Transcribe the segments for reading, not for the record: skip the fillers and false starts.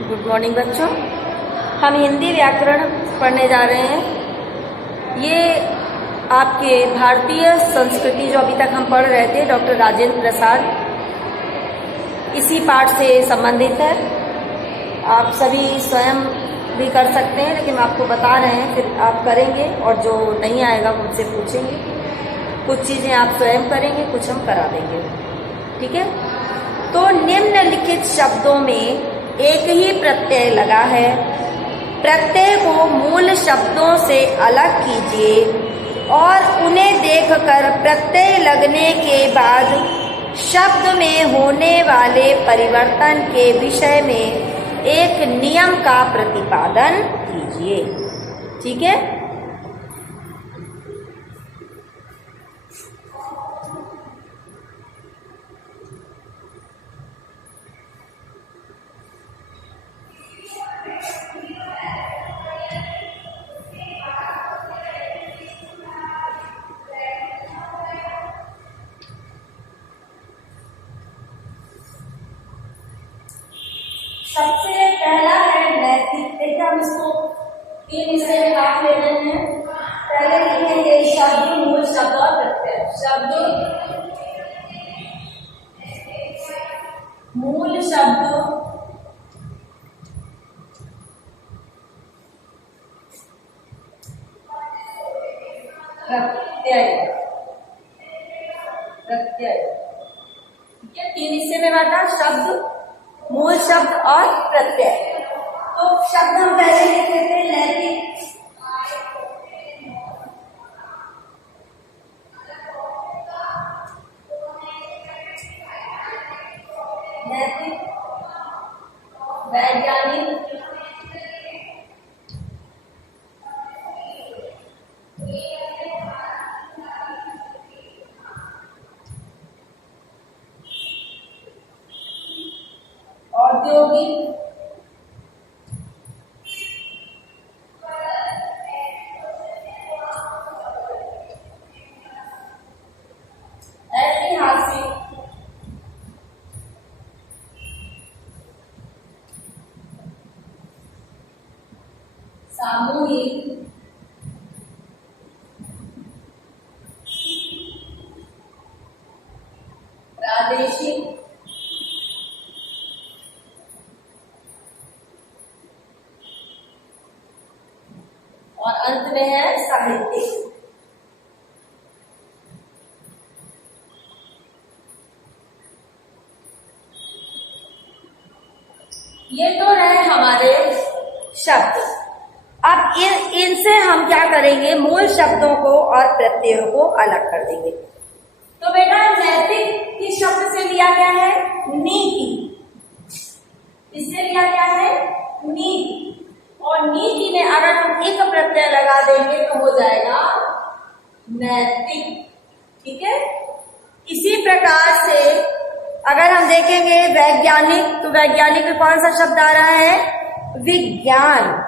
Good morning बच्चों। हम हिंदी व्याकरण पढ़ने जा रहे हैं। ये आपके भारतीय संस्कृति जो अभी तक हम पढ़ रहे थे डॉक्टर राजेंद्र प्रसाद, इसी पाठ से संबंधित है। आप सभी स्वयं भी कर सकते हैं, लेकिन आपको बता रहे हैं, फिर आप करेंगे और जो नहीं आएगा मुझसे पूछेंगे। कुछ चीज़ें आप स्वयं करेंगे, कुछ हम करा देंगे, ठीक है। तो निम्नलिखित शब्दों में एक ही प्रत्यय लगा है। प्रत्यय को मूल शब्दों से अलग कीजिए और उन्हें देखकर प्रत्यय लगने के बाद शब्द में होने वाले परिवर्तन के विषय में एक नियम का प्रतिपादन कीजिए, ठीक है। सबसे पहला है नैतिक। देखिए हम इसको 3 हिस्से में काट ले रहे हैं। पहले लिखेंगे शब्द, मूल शब्द और प्रत्यय। शब्द, मूल शब्द, प्रत्यय। प्रत्यय, ठीक है। 3 हिस्से में बांटा, शब्द, मूल शब्द और प्रत्यय। तो शब्द हम पहले लिखते थे नैतिक। नैतिक, वैज्ञानिक, औद्योगिक, ऐतिहासिक, सामूहिक, प्रादेशिक, और अंत में है साहित्यिक। ये तो रहे हमारे शब्द। अब इनसे हम क्या करेंगे, मूल शब्दों को और प्रत्ययों को अलग कर देंगे। तो बेटा नैतिक किस शब्द से लिया गया है? नीति। इससे लिया गया है नीति, और नीति में अगर हम एक प्रत्यय लगा देंगे तो हो जाएगा नैतिक, ठीक है। इसी प्रकार से अगर हम देखेंगे वैज्ञानिक, तो वैज्ञानिक में कौन सा शब्द आ रहा है? विज्ञान।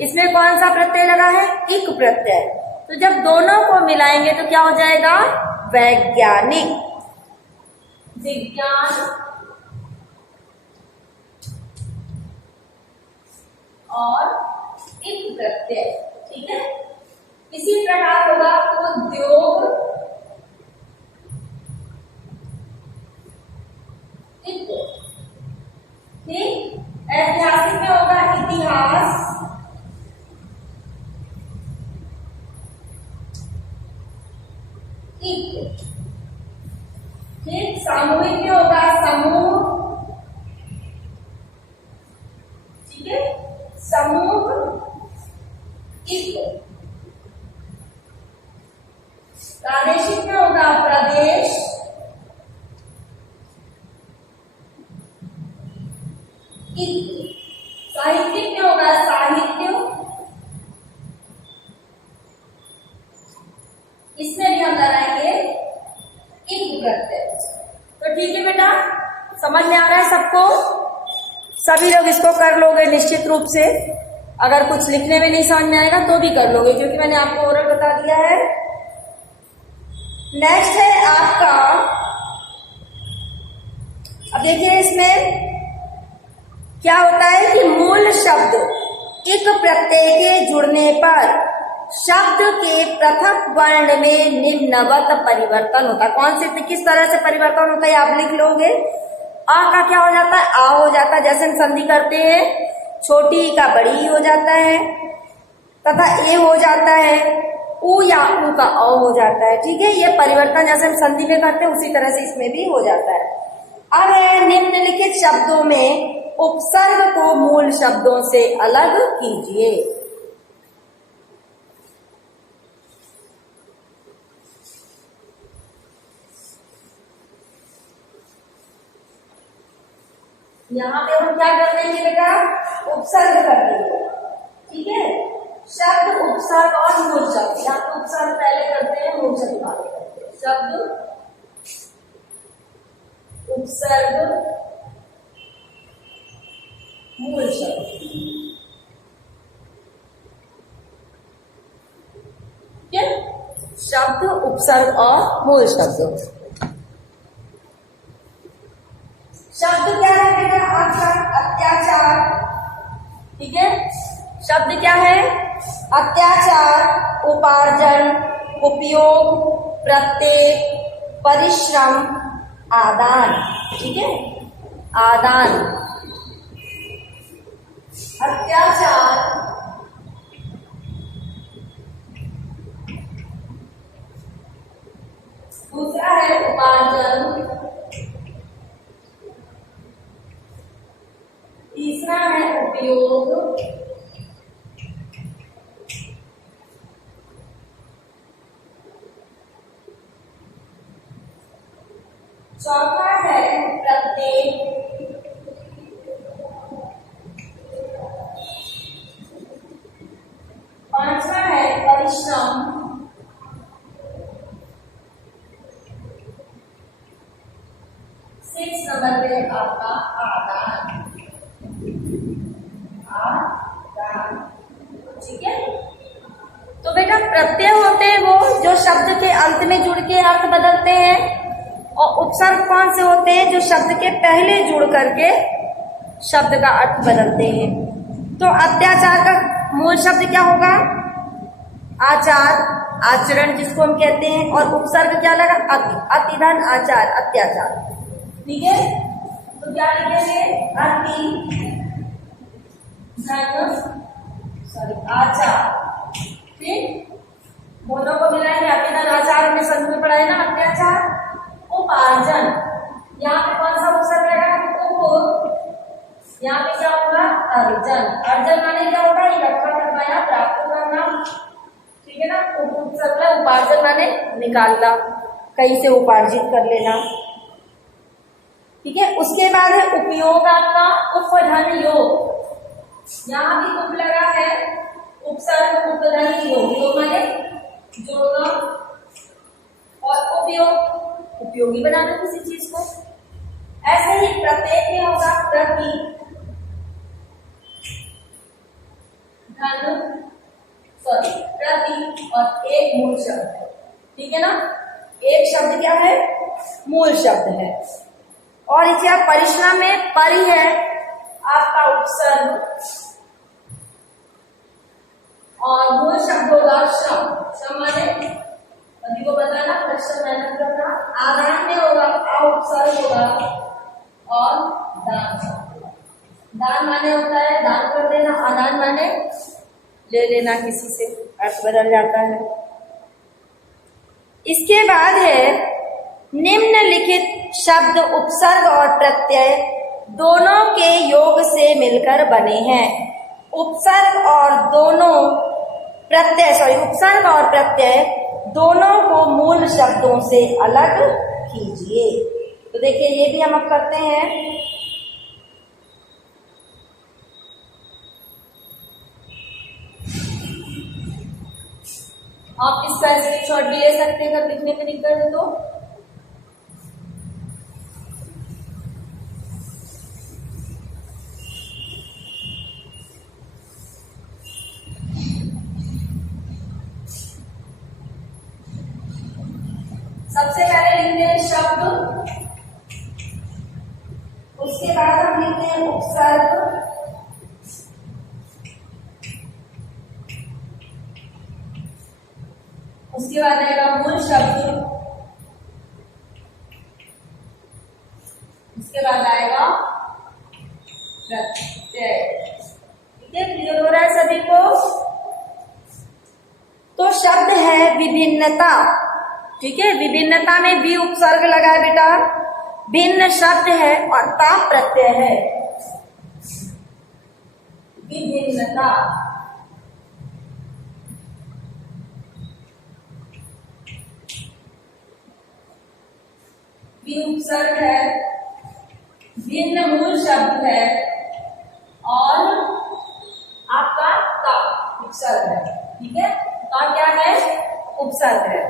इसमें कौन सा प्रत्यय लगा है? इक प्रत्यय। तो जब दोनों को मिलाएंगे तो क्या हो जाएगा? वैज्ञानिक। विज्ञान और इक प्रत्यय, ठीक है। इसी प्रकार होगा उद्योग, ठीक। ऐतिहासिक में होगा इतिहास, ठीक। सामूहिक में होगा समूह, ठीक है। समूह, इक। प्रादेशिक में होगा प्रदेश, इक। साहित्यिक में होगा साहित्य, इसमें भी हम लगाएंगे इक प्रत्यय। तो ठीक है बेटा, समझ में आ रहा है सबको? सभी लोग इसको कर लोगे निश्चित रूप से। अगर कुछ लिखने में नहीं समझ में आएगा तो भी कर लोगे, क्योंकि मैंने आपको ओरल बता दिया है। नेक्स्ट है आपका, अब देखिए इसमें क्या होता है कि मूल शब्द एक प्रत्यय के जुड़ने पर शब्द के प्रथम वर्ण में निम्नवत परिवर्तन होता है। कौन से किस तरह से परिवर्तन होता है आप लिख लोगे। आ का क्या हो जाता है, आ हो जाता है, जैसे हम संधि करते हैं छोटी का बड़ी हो जाता है, तथा ए हो जाता है, उ या उ का औ हो जाता है। ठीक है, ये परिवर्तन जैसे हम संधि में करते हैं उसी तरह से इसमें भी हो जाता है। अब है निम्नलिखित शब्दों में उपसर्ग को मूल शब्दों से अलग कीजिए। यहाँ पे हम क्या कर देंगे बेटा, उपसर्ग कर देंगे। ठीक है, शब्द उपसर्ग और मूल शब्द, यहाँ पे उपसर्ग पहले करते हैं, मूल शब्द बाद में करते हैं। शब्द उपसर्ग मूल शब्द। ठीक है, शब्द उपसर्ग और मूल शब्द। शब्द क्या है बेटा, अत्याचार। ठीक है, शब्द क्या है, अत्याचार, उपार्जन, उपयोग, प्रत्यय, परिश्रम, आदान। ठीक है, आदान, अत्याचार, दूसरा है उपार्जन, तीसरा है उपयोग, चौथा है प्रत्यय, पांचवा है परिश्रम, सिक्स नंबर पे आपका आदान। ठीक है, तो बेटा प्रत्यय होते हैं वो जो शब्द के अंत में जुड़ के अर्थ बदलते हैं, और उपसर्ग कौन से होते हैं जो शब्द के पहले जुड़ करके शब्द का अर्थ बदलते हैं। तो अत्याचार का मूल शब्द क्या होगा, आचार, आचरण जिसको हम कहते हैं, और उपसर्ग क्या लगा, अति, अतिधन आचार, अत्याचार। ठीक है, तो क्या लिखेंगे, अति आचार। फिर दोनों को मिलाएंगे, अतिधन आचार हमने संधि में पढ़ा है ना, अत्याचार, उपार्जन, यहाँ पे कौन सा उपसर्ग लगा, उप, यहाँ पे क्या होगा, अर्जन। अर्जन माने क्या होगा, इकट्ठा करना या प्राप्त करना। ठीक है ना, उपसर्ग है, उपार्जन माने निकालना, कहीं से उपार्जित कर लेना। ठीक है, उसके बाद है उपयोग आपका, उपधन योग, यहाँ भी उप लगा है, उपसर्ग उपधन योग, योग माने जोड़ना, और उपयोग उपयोगी बनाना किसी चीज को। ऐसे ही प्रत्येक में होगा प्रति, धन, सॉरी प्रति, और एक मूल शब्द है। ठीक है ना, एक शब्द क्या है, मूल शब्द है। और इसे आप परिश्रम में परि है आपका उपसर्ग, और मूल शब्द होगा श्रम। श्रम माने अभी को बताना, परिश्रम मेहनत करना। आदान में होगा उपसर्ग होगा, और दान। दान माने होता है दान कर देना, आदान माने ले लेना किसी से, अर्थ बदल जाता है। इसके बाद है निम्नलिखित शब्द उपसर्ग और प्रत्यय दोनों के योग से मिलकर बने हैं। उपसर्ग और प्रत्यय दोनों को मूल शब्दों से अलग कीजिए। तो देखिए ये भी हम अब करते हैं। आप इसका स्क्रीनशॉट भी ले सकते हैं अगर लिखने में दिक्कत है तो। सबसे पहले लिखते हैं शब्द, उसके बाद हम लिखते हैं उपसर्ग, इसके बाद आएगा मूल शब्द, इसके बाद आएगा प्रत्यय। ठीक है, क्लियर हो रहा है सभी को? तो शब्द है विभिन्नता। ठीक है, विभिन्नता में भी उपसर्ग लगा है बेटा, भिन्न शब्द है और ता प्रत्यय है। विभिन्नता, भी उपसर्ग है, भिन्न मूल शब्द है और आपका ता उपसर्ग है। ठीक है, ता क्या है? उपसर्ग है।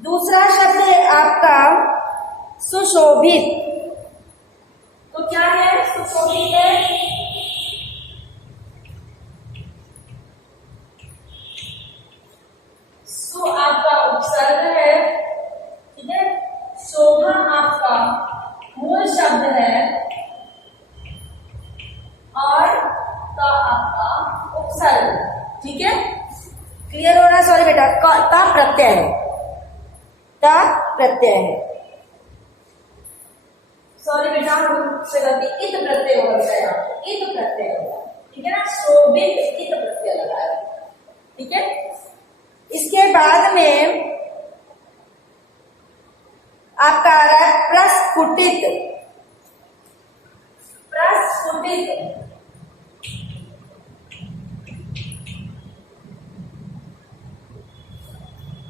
दूसरा शब्द है आपका सुशोभित। तो क्या है? सुशोभित है सु आपका उपसर्ग है। ठीक है, शोभा आपका मूल शब्द है और ता आपका उपसर्ग। ठीक है, क्लियर हो रहा है? सॉरी बेटा, ता प्रत्यय है, ता प्रत्यय है। सॉरी बेटा, से गलती, इत प्रत्यय होगा बेटा, यहाँ इत प्रत्यय होगा। ठीक है ना, शोभित इत प्रत्यय लगाया। ठीक है, इसके बाद में आपका आ रहा है प्रस्फुटित। प्रस्फुटित,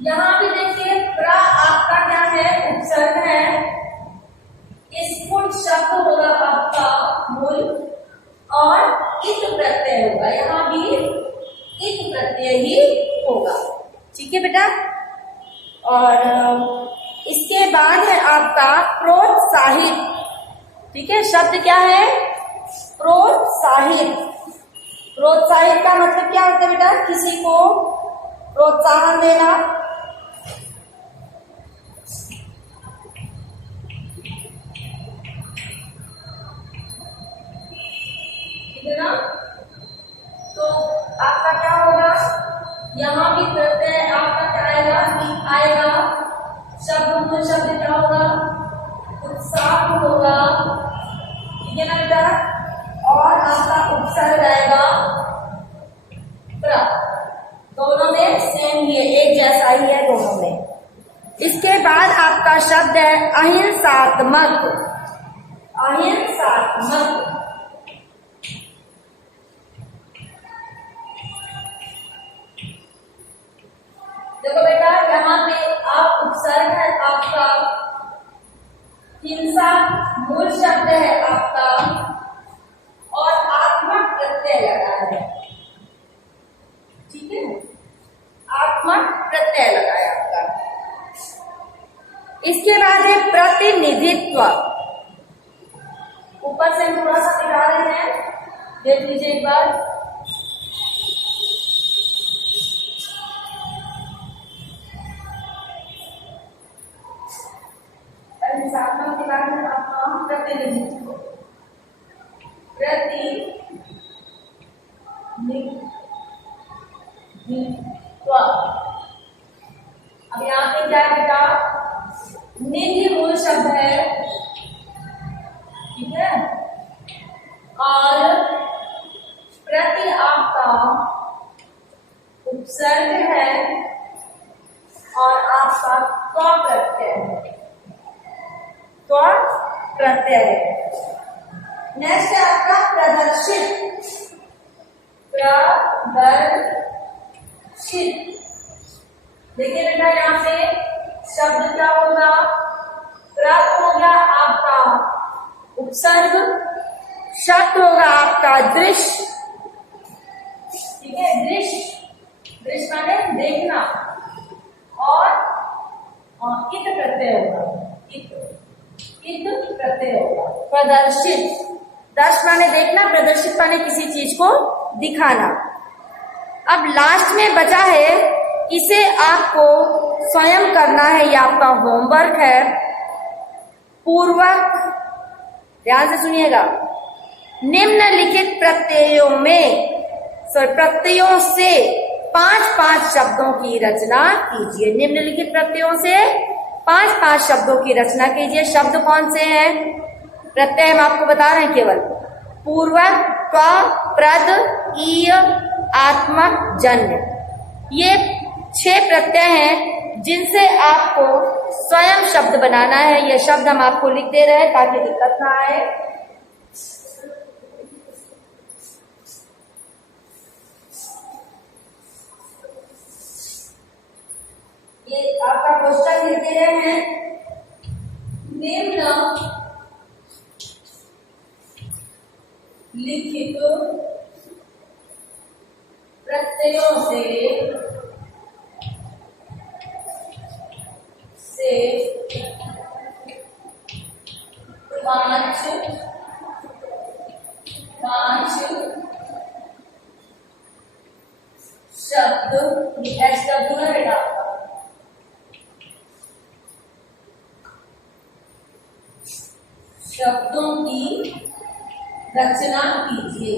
यहां भी देखिए प्र आपका क्या है? उपसर्ग है। स्फुट शब्द होगा आपका मूल और इत प्रत्यय होगा, यहाँ भी इत प्रत्यय ही होगा। ठीक है बेटा, और इसके बाद है आपका प्रोत्साहित। ठीक है, शब्द क्या है? प्रोत्साहित। प्रोत्साहित का मतलब क्या होता है बेटा? किसी को प्रोत्साहन देना। ठीक है ना, तो आपका क्या होगा? यहाँ भी प्रत्यय आपका क्या आएगा? शब्द मूल शब्द क्या होगा? उत्साह होगा। ठीक है ना बेटा, और आपका उपसर्ग आएगा प्र। दोनों में सेम ही है, एक जैसा ही है दोनों में। इसके बाद आपका शब्द है अहिंसात्मक। अहिंसात्मक, देखो बेटा, यहाँ पे आप उपसर्ग है आपका, हिंसा मूल शब्द है आपका और आत्मक प्रत्यय लगा है। ठीक है, आत्मक प्रत्यय लगा है आपका। इसके बाद है प्रतिनिधित्व। ऊपर से थोड़ा सा दिखा रहे हैं, देख लीजिए एक बार। हिंसात्मक के बाद में आपका प्रतिनिधित्व। अब यहाँ पे क्या बेटा? निधि मूल शब्द है। ठीक है, और प्रति आपका उपसर्ग है और आपका त्व प्रत्यय है। त्व प्रत्यय है। नेक्स्ट है आपका प्रदर्शित। प्रदर्शित, देखिए बेटा, यहाँ पे शब्द क्या होगा? प्रत हो गया आपका उपसर्ग, शब्द होगा आपका दृश्य। ठीक है, दृश्य, दृश्य माने देखना, और इत प्रत्यय होगा, इत प्रत्यय होगा। प्रदर्शित, दर्श माने देखना, प्रदर्शित माने किसी चीज को दिखाना। अब लास्ट में बचा है, इसे आपको स्वयं करना है, ये आपका होमवर्क है। पूर्वक ध्यान से सुनिएगा। निम्नलिखित प्रत्ययों में प्रत्ययों से 5-5 शब्दों की रचना कीजिए। निम्नलिखित प्रत्ययों से 5-5 शब्दों की रचना कीजिए। शब्द कौन से हैं? प्रत्यय हम आपको बता रहे हैं केवल। पूर्वक, त्व, प्रद, ईय, आत्मक, जन्य। ये 6 प्रत्यय हैं जिनसे आपको स्वयं शब्द बनाना है। ये शब्द हम आपको लिख दे रहे हैं ताकि दिक्कत ना आए। ये आपका क्वेश्चन लिख दे रहे हैं। निम्न लिखित प्रत्ययों से 5 शब्द HW में बेटा शब्दों की रचना कीजिए।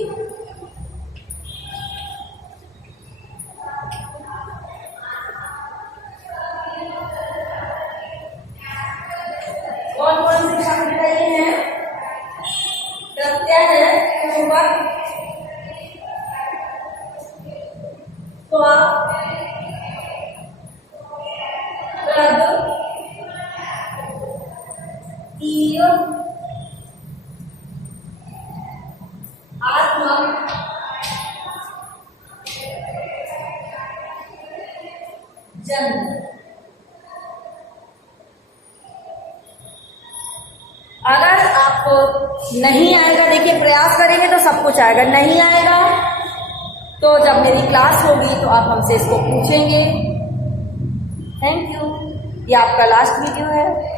कौन कौन से शब्द बताइए हैं? प्रत्यय है पूर्वक, त्व, प्रद, ईय, आत्मक, जन्य। अगर आपको नहीं आएगा, देखिए प्रयास करेंगे तो सब कुछ आएगा। नहीं आएगा तो जब मेरी क्लास होगी तो आप हमसे इसको पूछेंगे। Thank you. ये आपका लास्ट वीडियो है।